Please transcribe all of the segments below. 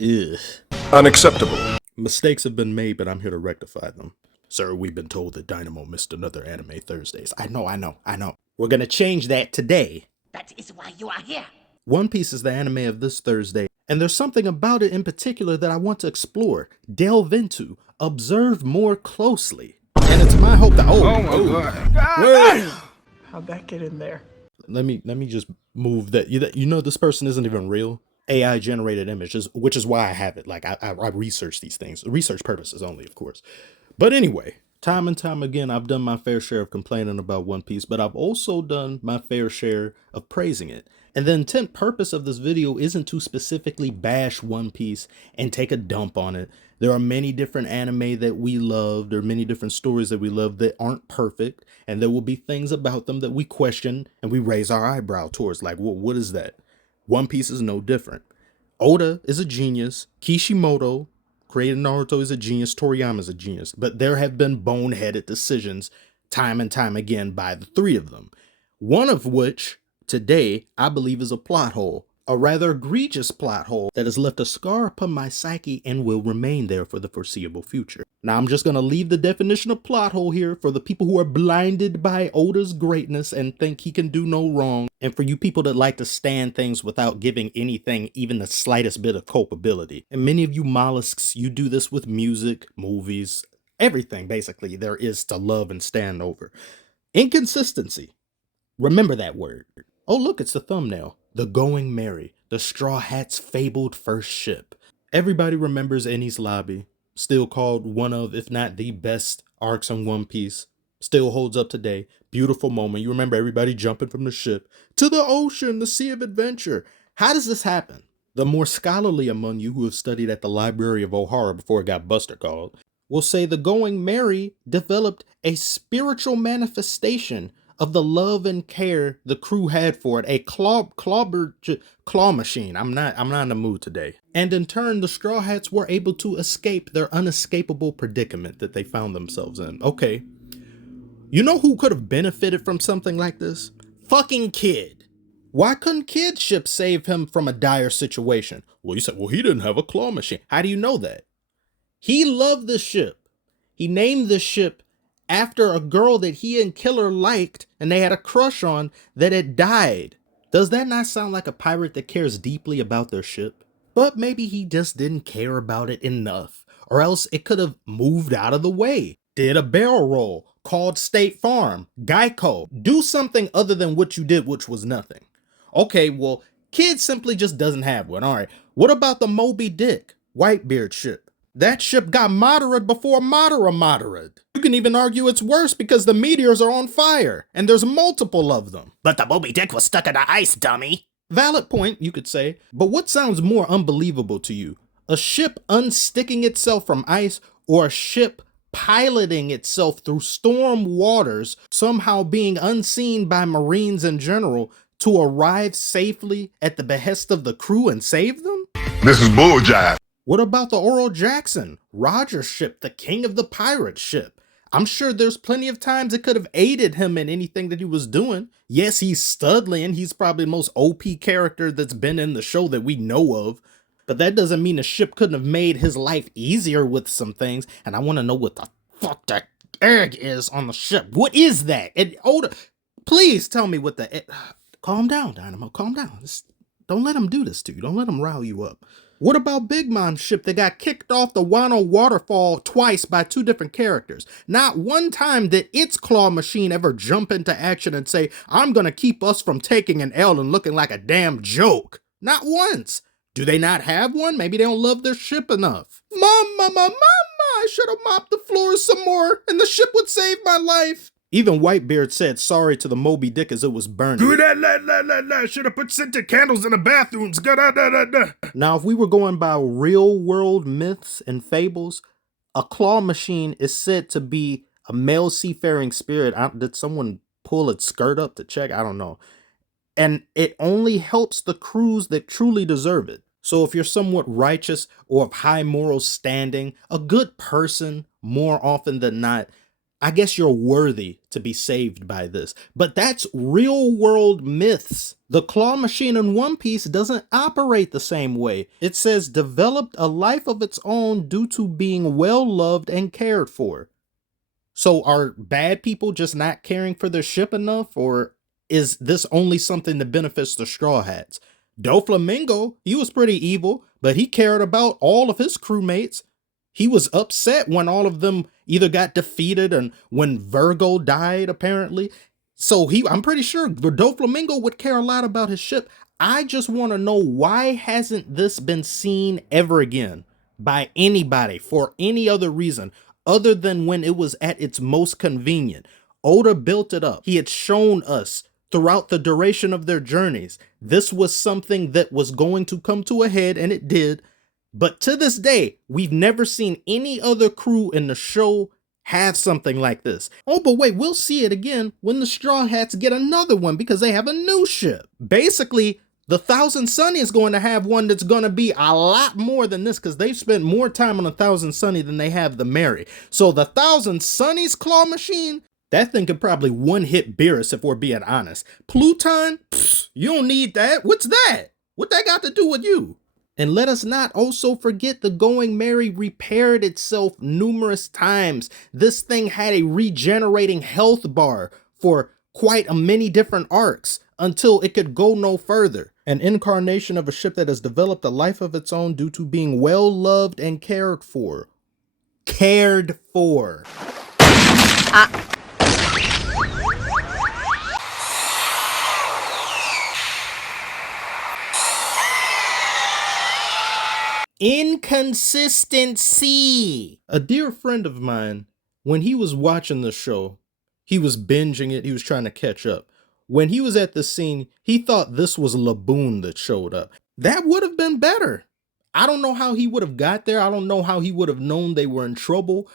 Ugh. Unacceptable. Mistakes have been made, but I'm here to rectify them. Sir, we've been told that Dynamo missed another Anime Thursdays. I know. We're gonna change that today. That is why you are here. One Piece is the anime of this Thursday, and there's something about it in particular that I want to explore, delve into, observe more closely. And it's my hope that God. How'd that get in there? Let me just move that. You know this person isn't even real. AI generated images, which is why I have it. Like I research these things, research purposes only, of course. But anyway, time and time again, I've done my fair share of complaining about One Piece, but I've also done my fair share of praising it. And the intent purpose of this video isn't to specifically bash One Piece and take a dump on it. There are many different anime that we love. There are many different stories that we love that aren't perfect. And there will be things about them that we question and we raise our eyebrow towards. Like, well, what is that? One Piece is no different. Oda is a genius. Kishimoto, created Naruto, is a genius. Toriyama is a genius. But there have been boneheaded decisions time and time again by the three of them. One of which, today, I believe is a plot hole. A rather egregious plot hole that has left a scar upon my psyche and will remain there for the foreseeable future. Now, I'm just going to leave the definition of plot hole here for the people who are blinded by Oda's greatness and think he can do no wrong. And for you people that like to stand things without giving anything even the slightest bit of culpability. And many of you mollusks, you do this with music, movies, everything basically there is to love and stand over. Inconsistency. Remember that word. Oh, look, it's the thumbnail. The Going Merry, the Straw Hats' fabled first ship. Everybody remembers Ennies Lobby, still called one of, if not the best arcs in One Piece. Still holds up today. Beautiful moment. You remember everybody jumping from the ship to the ocean, the sea of adventure. How does this happen? The more scholarly among you who have studied at the Library of O'Hara before it got Buster called will say the Going Merry developed a spiritual manifestation of the love and care the crew had for it, a claw machine. I'm not in the mood today. And in turn, the Straw Hats were able to escape their unescapable predicament that they found themselves in. Okay. You know who could have benefited from something like this? Fucking Kid. Why couldn't Kid's ship save him from a dire situation? Well, you said, well, he didn't have a claw machine. How do you know that? He loved the ship. He named the ship after a girl that he and Killer liked and they had a crush on that had died. Does that not sound like a pirate that cares deeply about their ship? But maybe he just didn't care about it enough, or else it could have moved out of the way. Did a barrel roll, called State Farm, Geico. Do something other than what you did, which was nothing. Okay, well, Kid simply just doesn't have one. All right, what about the Moby Dick, Whitebeard ship? That ship got Madara before Madara Madara. You can even argue it's worse because the meteors are on fire, and there's multiple of them. But the Moby Dick was stuck in the ice, dummy. Valid point, you could say. But what sounds more unbelievable to you? A ship unsticking itself from ice, or a ship piloting itself through storm waters, somehow being unseen by Marines in general, to arrive safely at the behest of the crew and save them? This is bulljive. What about the Oral Jackson, Roger's ship, the king of the pirate ship? I'm sure there's plenty of times it could have aided him in anything that he was doing. Yes, he's Studley, and he's probably the most OP character that's been in the show that we know of. But that doesn't mean the ship couldn't have made his life easier with some things. And I want to know what the fuck that egg is on the ship. What is that? And Oda, please tell me what the... Calm down, Dynamo, calm down. Don't let him do this to you. Don't let him rile you up. What about Big Mom's ship that got kicked off the Wano waterfall twice by two different characters? Not one time did its claw machine ever jump into action and say, I'm gonna keep us from taking an L and looking like a damn joke. Not once. Do they not have one? Maybe they don't love their ship enough. Mama, I should have mopped the floors some more and the ship would save my life. Even Whitebeard said sorry to the Moby Dick as it was burning. Do that, should have put scented candles in the bathrooms. Now, if we were going by real world myths and fables, a claw machine is said to be a male seafaring spirit. Did someone pull its skirt up to check? I don't know. And it only helps the crews that truly deserve it. So if you're somewhat righteous or of high moral standing, a good person, more often than not, I guess you're worthy to be saved by this. But that's real world myths. The claw machine in One Piece doesn't operate the same way. It says developed a life of its own due to being well loved and cared for. So are bad people just not caring for their ship enough, or is this only something that benefits the Straw Hats? Doflamingo, he was pretty evil, but he cared about all of his crewmates. He was upset when all of them either got defeated and when Virgo died, apparently. So I'm pretty sure Doflamingo would care a lot about his ship. I just want to know, why hasn't this been seen ever again by anybody for any other reason other than when it was at its most convenient? Oda built it up. He had shown us throughout the duration of their journeys this was something that was going to come to a head, and it did. But to this day, we've never seen any other crew in the show have something like this. Oh, but wait, we'll see it again when the Straw Hats get another one because they have a new ship. Basically, the Thousand Sunny is going to have one that's going to be a lot more than this because they've spent more time on the Thousand Sunny than they have the Mary. So the Thousand Sunny's claw machine, that thing could probably one-hit Beerus if we're being honest. Pluton? Pfft, you don't need that. What's that? What that got to do with you? And let us not also forget the Going Merry repaired itself numerous times. This thing had a regenerating health bar for quite a many different arcs until it could go no further. An incarnation of a ship that has developed a life of its own due to being well loved and cared for. Cared for. Inconsistency. A dear friend of mine, when he was watching the show, he was binging it, he was trying to catch up. When he was at the scene, he thought this was Laboon that showed up. That would have been better. I don't know how he would have got there. I don't know how he would have known they were in trouble.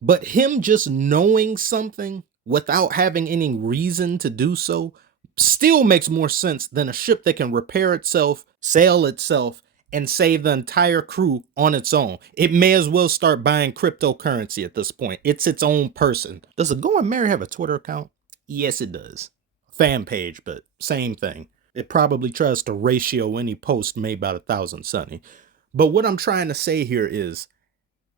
But him just knowing something without having any reason to do so still makes more sense than a ship that can repair itself, sail itself, and save the entire crew on its own. It may as well start buying cryptocurrency at this point. It's its own person. Does the Going Merry have a Twitter account? Yes, it does. Fan page, but same thing. It probably tries to ratio any post made by the Thousand Sunny. But what I'm trying to say here is,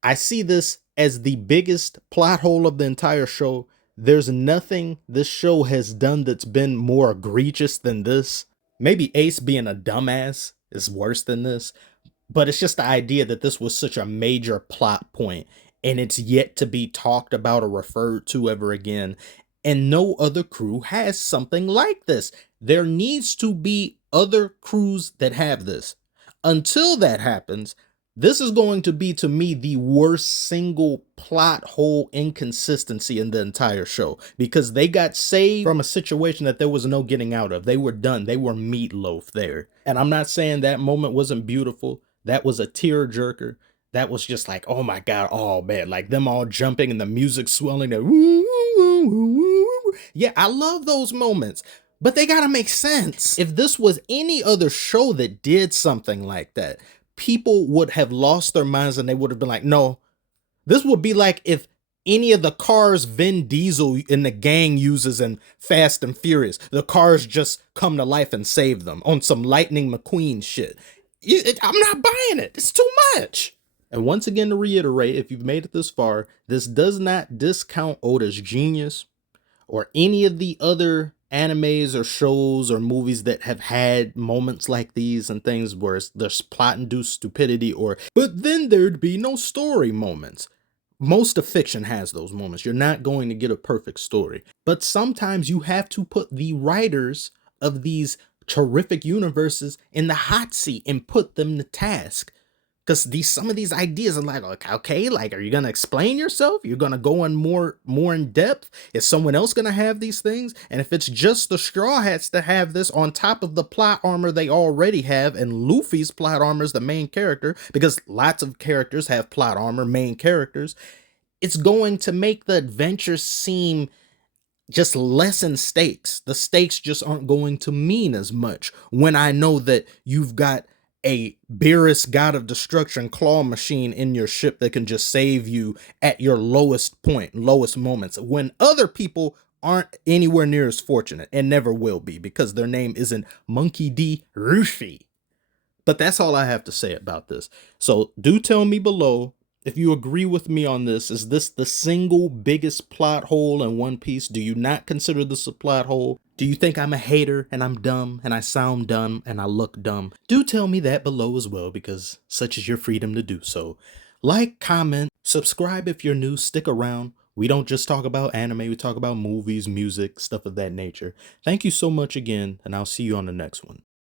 I see this as the biggest plot hole of the entire show. There's nothing this show has done that's been more egregious than this. Maybe Ace being a dumbass is worse than this, but it's just the idea that this was such a major plot point and it's yet to be talked about or referred to ever again. And no other crew has something like this. There needs to be other crews that have this. Until that happens, this is going to be, to me, the worst single plot hole inconsistency in the entire show, because they got saved from a situation that there was no getting out of. They were done. They were meatloaf there. And I'm not saying that moment wasn't beautiful. That was a tearjerker. That was just like, oh my God, oh man, like them all jumping and the music swelling. Yeah, I love those moments. But they gotta make sense. If this was any other show that did something like that, people would have lost their minds and they would have been like, no. This would be like if any of the cars Vin Diesel and the gang uses in Fast and Furious, the cars just come to life and save them on some Lightning McQueen shit. I'm not buying it. It's too much. And once again, to reiterate, if you've made it this far, this does not discount Oda's genius or any of the other animes or shows or movies that have had moments like these and things where there's plot-induced stupidity, but then there'd be no story moments. Most of fiction has those moments. You're not going to get a perfect story. But sometimes you have to put the writers of these terrific universes in the hot seat and put them to task. Because some of these ideas are like, okay, like, are you going to explain yourself? You're going to go in more in depth? Is someone else going to have these things? And if it's just the Straw Hats that have this on top of the plot armor they already have, and Luffy's plot armor is the main character, because lots of characters have plot armor, main characters, it's going to make the adventure seem just less in stakes. The stakes just aren't going to mean as much when I know that you've got a Beerus god of destruction claw machine in your ship that can just save you at your lowest point, lowest moments, when other people aren't anywhere near as fortunate and never will be because their name isn't Monkey D. Rufy. But that's all I have to say about this. So do tell me below if you agree with me on this. Is this the single biggest plot hole in One Piece? Do you not consider this a plot hole? Do you think I'm a hater and I'm dumb and I sound dumb and I look dumb? Do tell me that below as well, because such is your freedom to do so. Like, comment, subscribe if you're new, stick around. We don't just talk about anime, we talk about movies, music, stuff of that nature. Thank you so much again, and I'll see you on the next one.